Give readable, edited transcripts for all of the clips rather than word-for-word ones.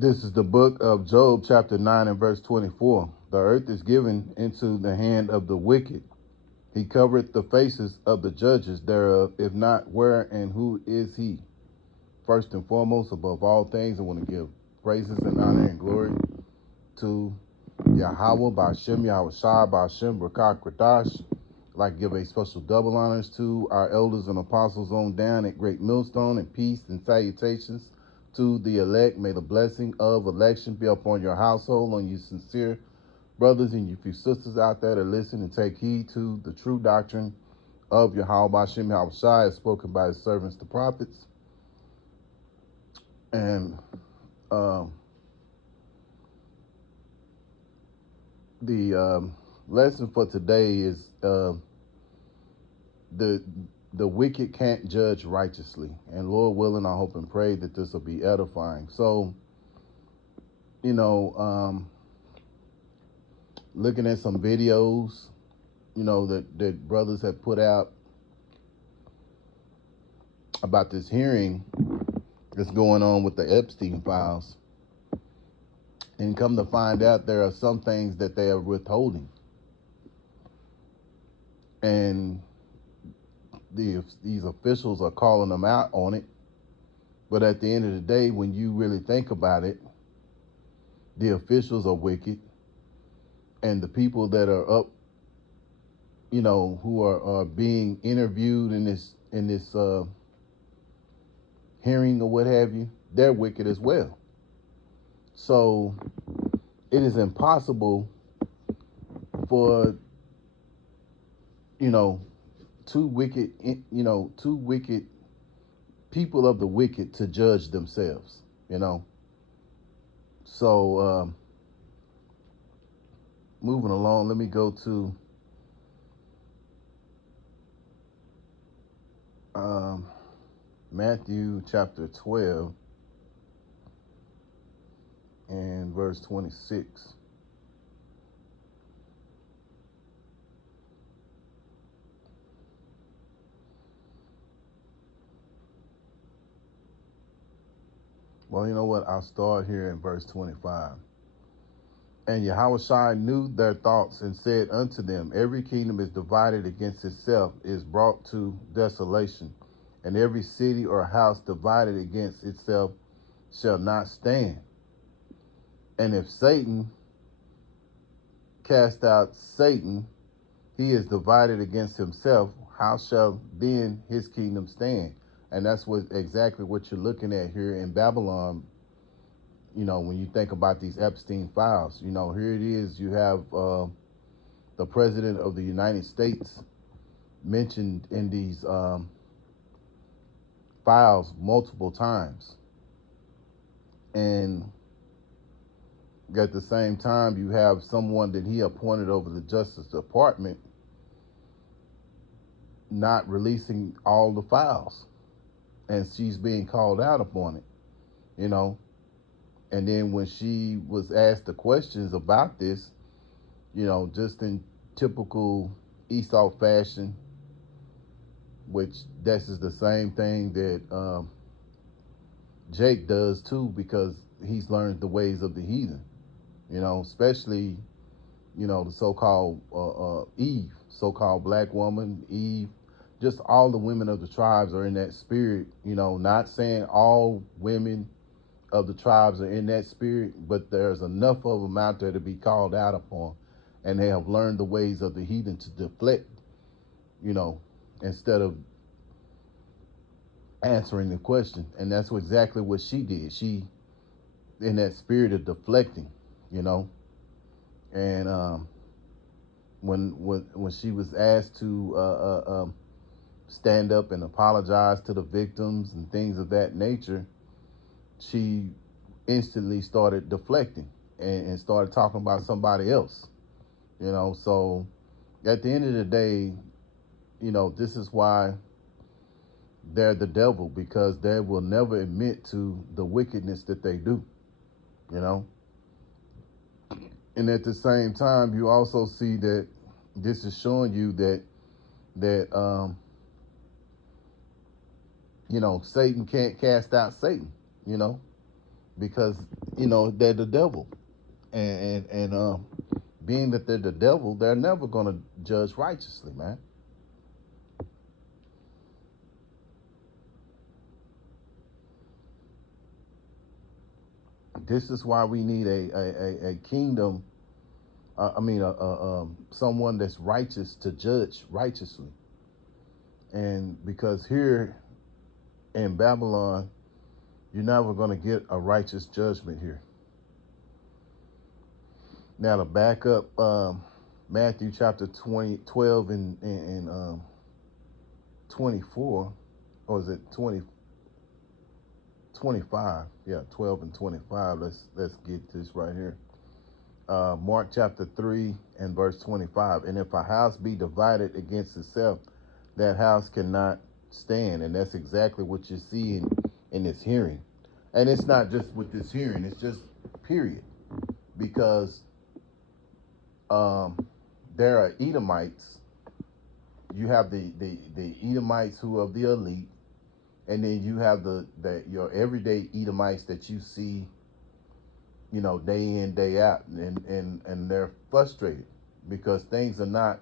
This is the book of Job, chapter 9 and verse 24. The earth is given into the hand of the wicked. He covereth the faces of the judges thereof. If not, where and who is he? First and foremost, above all things, I want to give praises and honor and glory to Yahweh, Ba'ashem, Yahweh Shai, Ba'ashem, Rakak, Kradash. I'd like to give a special double honors to our elders and apostles on down at Great Millstone, and peace and salutations to the elect. May the blessing of election be upon your household, on you sincere brothers and you few sisters out there to listen and take heed to the true doctrine of Yahweh Ba'ashem Yahweh Shai, as spoken by his servants, the prophets. And the lesson for today is the wicked can't judge righteously. And Lord willing, I hope and pray that this will be edifying. So, looking at some videos, that brothers have put out about this hearing that's going on with the Epstein files. And come to find out, there are some things that they are withholding. And these officials are calling them out on it. But at the end of the day, when you really think about it, the officials are wicked. And the people that are up, who are being interviewed in this hearing or what have you, they're wicked as well. So it is impossible for two wicked people of the wicked to judge themselves. So moving along, let me go to Matthew chapter 12 and verse 26. Well, you know what? I'll start here in verse 25. And Yahushua knew their thoughts and said unto them, every kingdom is divided against itself, is brought to desolation. And every city or house divided against itself shall not stand. And if Satan cast out Satan, he is divided against himself. How shall then his kingdom stand? And that's exactly what you're looking at here in Babylon. When you think about these Epstein files, here it is. You have the president of the United States mentioned in these files multiple times. And at the same time, you have someone that he appointed over the Justice Department not releasing all the files. And she's being called out upon it, And then when she was asked the questions about this, just in typical Esau fashion, which this is the same thing that Jake does too, because he's learned the ways of the heathen, especially, the so-called Eve, so-called black woman, Eve, just all the women of the tribes are in that spirit, not saying all women of the tribes are in that spirit, but there's enough of them out there to be called out upon, and they have learned the ways of the heathen to deflect, instead of answering the question. And that's exactly what she did. She, in that spirit of deflecting, and when she was asked to stand up and apologize to the victims and things of that nature, she instantly started deflecting and started talking about somebody else, So at the end of the day, this is why they're the devil, because they will never admit to the wickedness that they do, And at the same time, you also see that this is showing you that Satan can't cast out Satan, because they're the devil, and being that they're the devil, they're never going to judge righteously, man. This is why we need a kingdom. Someone that's righteous to judge righteously. And because here in Babylon, you're never going to get a righteous judgment here. Now to back up, Matthew chapter 12 and 24, or is it 25? Yeah, 12 and 25. Let's get this right here. Mark chapter 3 and verse 25. And if a house be divided against itself, that house cannot stand. And that's exactly what you see in this hearing. And it's not just with this hearing, it's just period. Because there are Edomites. You have the Edomites who are the elite, and then you have your everyday Edomites that you see, day in, day out, and they're frustrated because things are not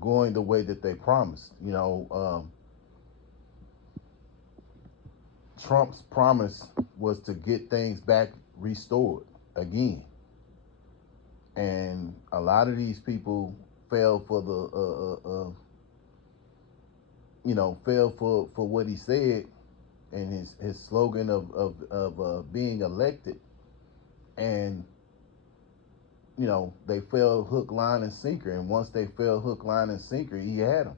going the way that they promised. Trump's promise was to get things back restored again, and a lot of these people fell for fell for what he said and his slogan of being elected, and they fell hook, line, and sinker. And once they fell hook, line, and sinker, he had them.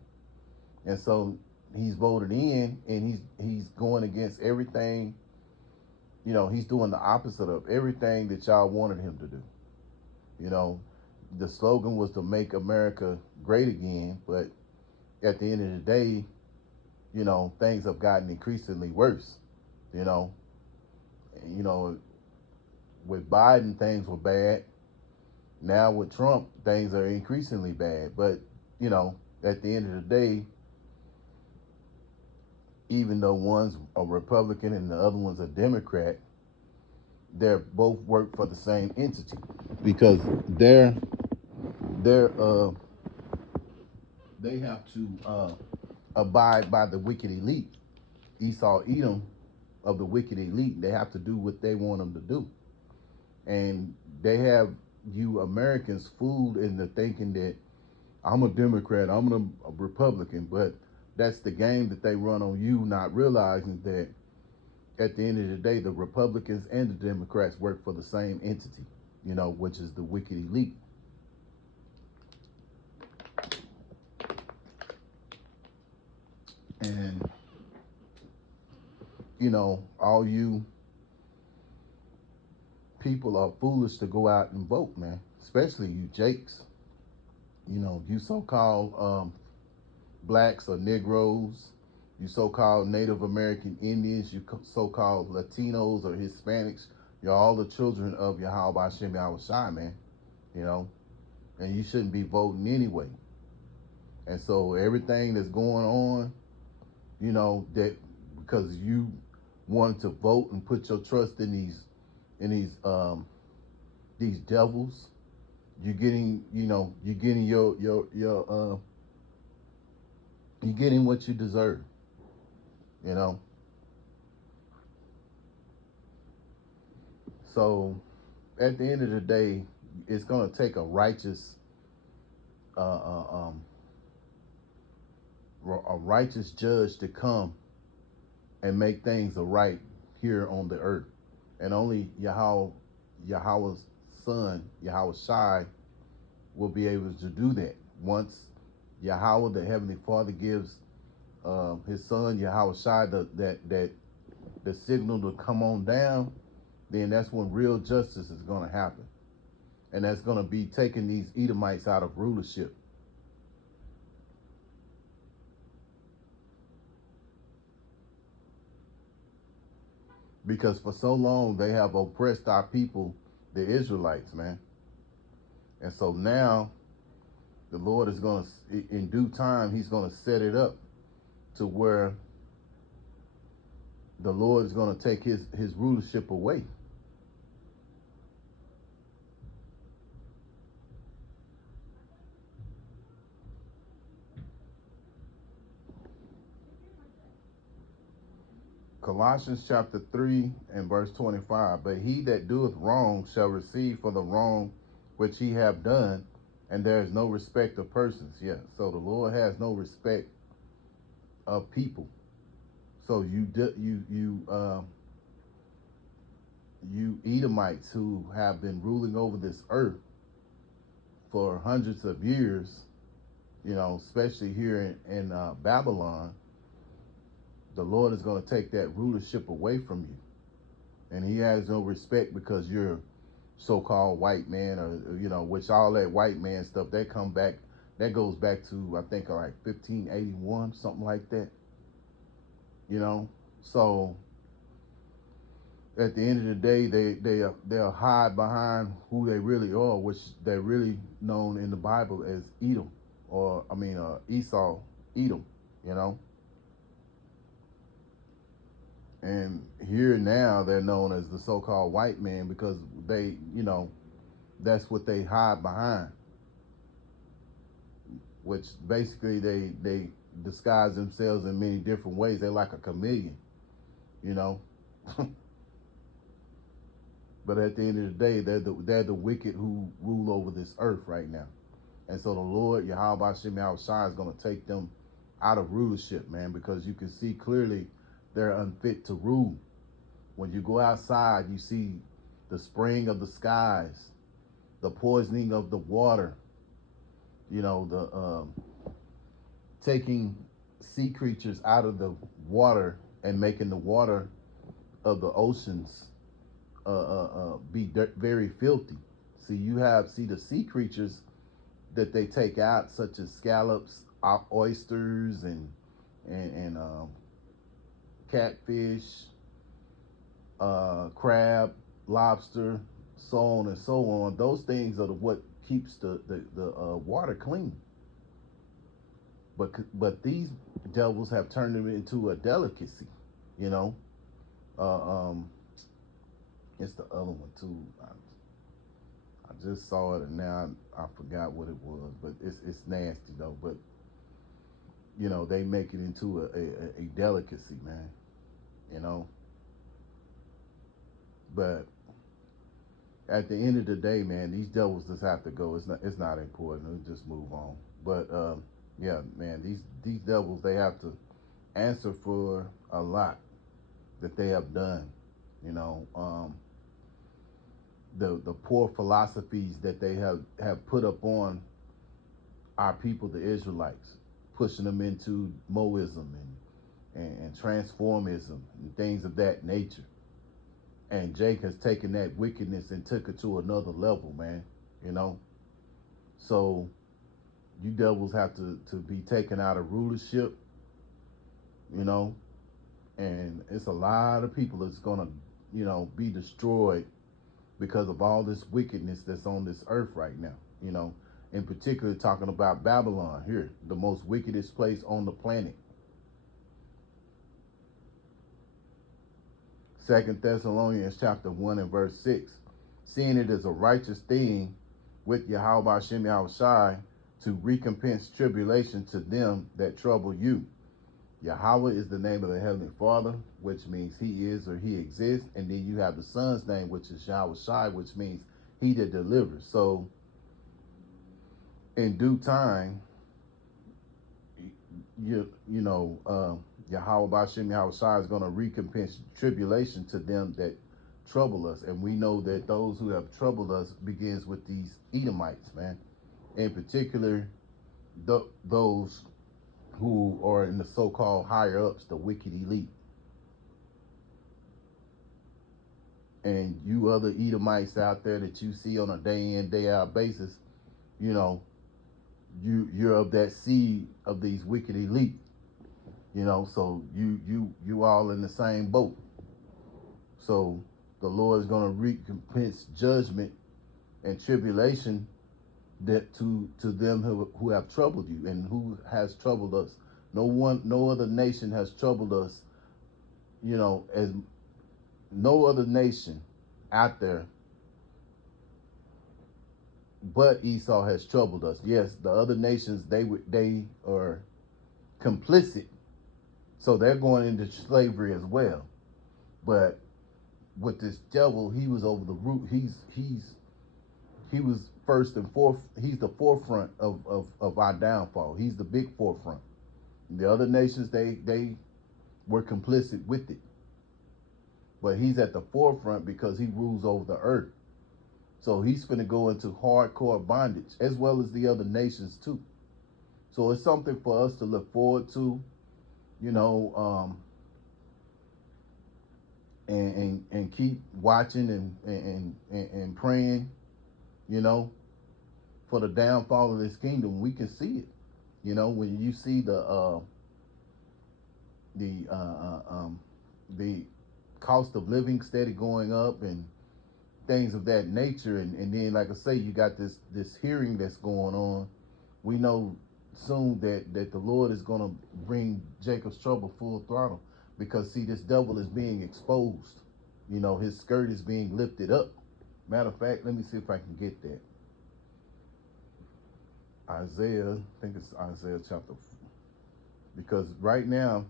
And so he's voted in, and he's going against everything. He's doing the opposite of everything that y'all wanted him to do. The slogan was to make America great again, but at the end of the day, things have gotten increasingly worse. You know, you know, with Biden, things were bad. Now with Trump, things are increasingly bad. But at the end of the day, even though one's a Republican and the other one's a Democrat, they're both work for the same entity because they're they have to abide by the wicked elite. Esau, Edom of the wicked elite. They have to do what they want them to do, and they have you Americans fooled into thinking that I'm a Democrat, I'm a Republican, but that's the game that they run on you, not realizing that at the end of the day, the Republicans and the Democrats work for the same entity, which is the wicked elite. And, all you people are foolish to go out and vote, man, especially you Jakes. You so-called blacks or Negroes, you so-called Native American Indians, you so-called Latinos or Hispanics. You're all the children of Yahweh Hashem Yahweh Shai, man. You know, and you shouldn't be voting anyway. And so everything that's going on, that because you wanted to vote and put your trust in these devils, you're getting you're getting you're getting what you deserve. You know, so at the end of the day, it's gonna take uh, uh, um, a righteous judge to come and make things right here on the earth, and only Yahweh's son, Yahweh Shai, will be able to do that. Once Yahweh, the Heavenly Father, gives His Son Yahweh Shai the signal to come on down, then that's when real justice is going to happen, and that's going to be taking these Edomites out of rulership. Because for so long they have oppressed our people, the Israelites, man. And so now the Lord is going to, in due time, He's going to set it up to where the Lord is going to take his rulership away. Colossians chapter 3 and verse 25. But he that doeth wrong shall receive for the wrong which he have done, and there is no respect of persons. Yeah, so the Lord has no respect of people. So you Edomites who have been ruling over this earth for hundreds of years, especially here in Babylon, the Lord is going to take that rulership away from you. And he has no respect because you're so-called white man, or which all that white man stuff, that goes back to, I think, like 1581, something like that. So at the end of the day, they'll hide behind who they really are, which they're really known in the Bible as Edom, or Esau, Edom, you know. And here now they're known as the so-called white man because they, that's what they hide behind. Which basically they disguise themselves in many different ways. They're like a chameleon, you know. But at the end of the day, they're the wicked who rule over this earth right now. And so the Lord, Yahweh Shem Yahushua, is going to take them out of rulership, man, because you can see clearly they're unfit to rule. When you go outside, you see the spraying of the skies, the poisoning of the water, the taking sea creatures out of the water and making the water of the oceans be very filthy. See the sea creatures that they take out, such as scallops, oysters, and catfish, crab, lobster, so on and so on. Those things are what keeps the water clean. But these devils have turned them into a delicacy, you know. It's the other one too. I just saw it and now I forgot what it was, but it's nasty though. But they make it into a delicacy, man. You know. But at the end of the day, man, these devils just have to go. It's not important. We'll just move on. But yeah, man, these devils, they have to answer for a lot that they have done. The poor philosophies that they have put up on our people, the Israelites, pushing them into Moism and transformism and things of that nature. And Jake has taken that wickedness and took it to another level, man. So you devils have to be taken out of rulership, and it's a lot of people that's gonna, be destroyed because of all this wickedness that's on this earth right now. In particular, talking about Babylon here, the most wickedest place on the planet. 2 Thessalonians chapter 1 and verse 6, seeing it is a righteous thing with Yahweh Shem Yahushai to recompense tribulation to them that trouble you. Yahweh is the name of the Heavenly Father, which means he is or he exists. And then you have the Son's name, which is Yahushai, which means he that delivers. So in due time, Yahweh Bashem Yahushai is going to recompense tribulation to them that trouble us. And we know that those who have troubled us begins with these Edomites, man. In particular, those who are in the so-called higher ups, the wicked elite. And you other Edomites out there that you see on a day in, day out basis, you're of that seed of these wicked elite. So you all in the same boat. So the Lord is going to recompense judgment and tribulation that to them who have troubled you and who has troubled us. No other nation has troubled us, as no other nation out there but Esau has troubled us. Yes, the other nations, they are complicit, so they're going into slavery as well. But with this devil, he was over the root. He was first and fourth. He's the forefront of our downfall. He's the big forefront. The other nations, they were complicit with it, but he's at the forefront because he rules over the earth. So he's going to go into hardcore bondage as well as the other nations too. So it's something for us to look forward to, you know, and keep watching and praying, you know, for the downfall of this kingdom. We can see it, you know, when you see the the cost of living steady going up and things of that nature, and then like I say, you got this hearing that's going on. We know soon that the Lord is going to bring Jacob's trouble full throttle, because see, this devil is being exposed. You know, his skirt is being lifted up. Matter of fact, let me see if I can get that. Isaiah, I think it's Isaiah chapter, because right now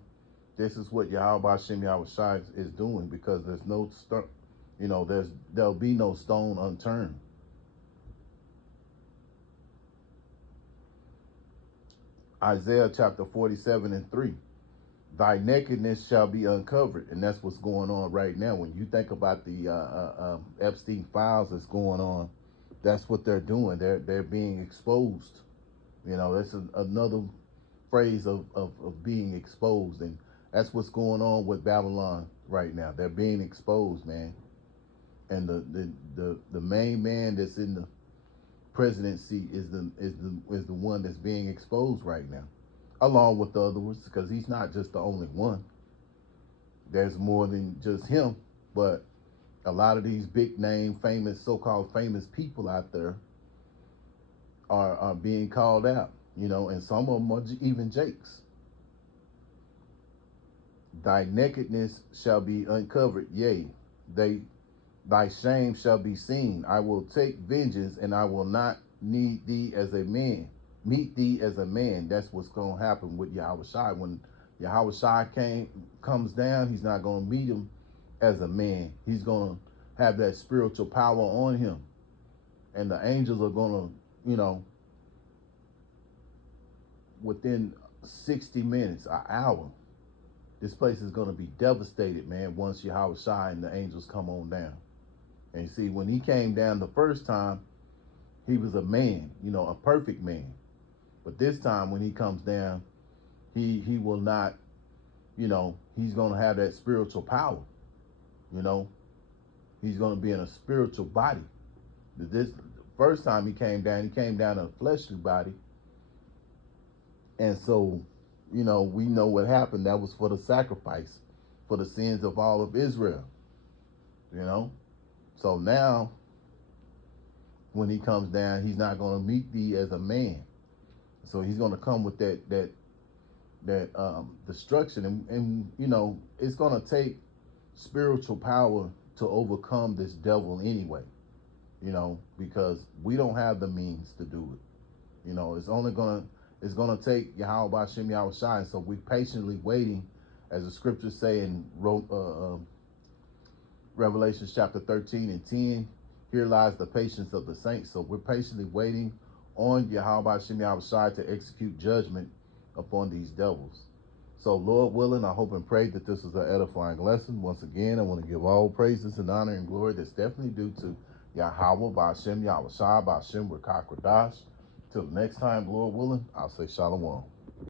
this is what Yahweh Shem Yahweh Shai is doing, because there's no you know, there'll be no stone unturned. Isaiah chapter 47:3. Thy nakedness shall be uncovered. And that's what's going on right now. When you think about the Epstein files that's going on, that's what they're doing. They're being exposed. You know, that's another phrase of being exposed. And that's what's going on with Babylon right now. They're being exposed, man. And the main man that's in the presidency is the one that's being exposed right now, along with the others, because he's not just the only one. There's more than just him, but a lot of these big name, famous, so-called famous people out there are being called out, you know, and some of them are even Jakes. Thy nakedness shall be uncovered, yea, thy shame shall be seen. I will take vengeance, and I will not need thee as a man. Meet thee as a man. That's what's going to happen with Yahweh Shai. When Yahweh Shai comes down, he's not going to meet him as a man. He's going to have that spiritual power on him. And the angels are going to, you know, within 60 minutes, an hour, this place is going to be devastated, man, once Yahweh Shai and the angels come on down. And see, when he came down the first time, he was a man, you know, a perfect man. But this time when he comes down, he will not, you know, he's going to have that spiritual power, you know. He's going to be in a spiritual body. This first time he came down in a fleshly body. And so, you know, we know what happened. That was for the sacrifice, for the sins of all of Israel, you know. So now, when he comes down, he's not going to meet thee as a man. So he's going to come with that destruction, and you know, it's going to take spiritual power to overcome this devil anyway. You know, because we don't have the means to do it. You know, it's gonna take Yahweh Hashem Yahweh Shai. So we're patiently waiting, as the scriptures say in Revelation chapter 13:10. Here lies the patience of the saints. So we're patiently waiting on Yahweh Hashem Yahweh Shai to execute judgment upon these devils. So Lord willing, I hope and pray that this is an edifying lesson. Once again, I want to give all praises and honor and glory that's definitely due to Yahweh Ba'Shem Yahweh Shai Ba'Shem Rakak Radash. Till next time, Lord willing, I'll say Shalom.